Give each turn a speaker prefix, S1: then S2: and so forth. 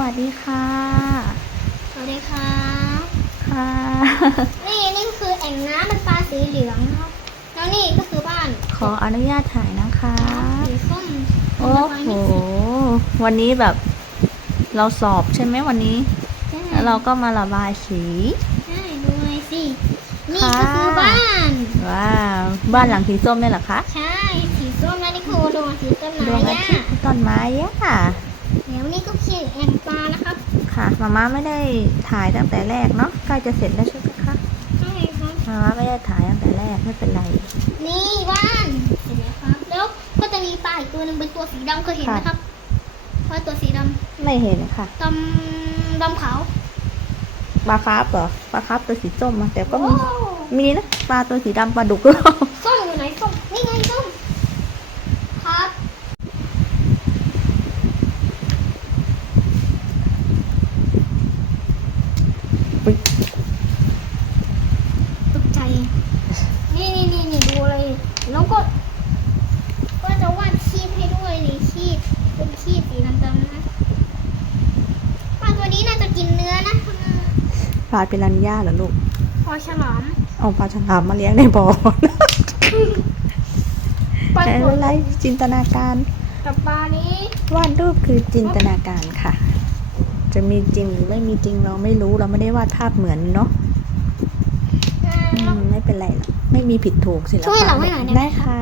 S1: วัสดีค่ะ
S2: สวัสดีค่ะ
S1: ค่ะ
S2: นี่นี่ก็คือแอ่งน้ำเป็นปลาสีเหลืองนะครับ แล้วนี่ก็คือบ้าน
S1: ขออนุญาตถ่ายนะคะ
S2: สีส้ม
S1: โอ้โห วันนี้แบบเราสอบใช่ไหมวันนี้
S2: ใช่
S1: แล้วเราก็มาระบายสี
S2: ใช่ดูเลยสิ นี่
S1: ค่ะ
S2: ก็คือบ้าน
S1: ว้าว บ้านหลังสีส้มเนี่ยเหรอคะ
S2: ใช่ สีส้มแล้วนี่คือดวงสีต้น
S1: ดว
S2: ไม้
S1: งอา
S2: ย่า
S1: ทิตย์ต้นไม้ย่า
S2: แล้วนี่ก็คือแอ่งปลานะครับ
S1: ค่ะมาม่าไม่ได้ถ่ายตั้งแต่แรกเนาะใกล้จะเสร็จแล้วใช่ไหมคะ
S2: ใช่ครับ
S1: มาม่าไม่ได้ถ่ายตั้งแต่แรกไม่เป็นไร
S2: นี่บ้านเห็นไหมครับ แล้วก็จะมีปลาอีกตัวหนึ่งเป็นตัวสีดำเคยเห็นไหมครับว่าตัวสีด
S1: ไม่เห็นค่ะำ
S2: ดำดำขาว
S1: ปลาคาร์ฟเหรอปลาคาร์ฟตัวสีส้มอะแต่ก็มี
S2: โอ้
S1: มีนะปลาตัวสีดำปลาดุกหรือเปล่า
S2: ส้มอยู่ไหนส้มนี่ไงส้ม ครับ
S1: อุ๊ย
S2: ตกใจ นี่นี่นี่นี่ดูเลยแล้วก็ ก็จะวาดชีพให้ด้วยนี่ชีพเป็นชีพสีดำๆนะปลาตัวนี้น่าจะกินเนื้อนะ
S1: ปลาเป็นรันย่าเหรอลูก
S2: พอฉลาม
S1: เอาปลาฉลามมาเลี้ยงในบ่อ
S2: ปลา
S1: แต่
S2: ตัว
S1: อะไรจินตนาการ
S2: กับปลานี้
S1: วาดรูปคือจินตนาการค่ะ จะมีจริงหรือไม่มีจริงเราไม่รู้เราไม่ได้วาดภาพเหมือนเนาะ
S2: อ่า
S1: อืมไม่เป็นไรหรอกไม่มีผิดถูกศิลปะ
S2: ช่วยเราให้หน่อยได้ไหม
S1: ได้ค่ะ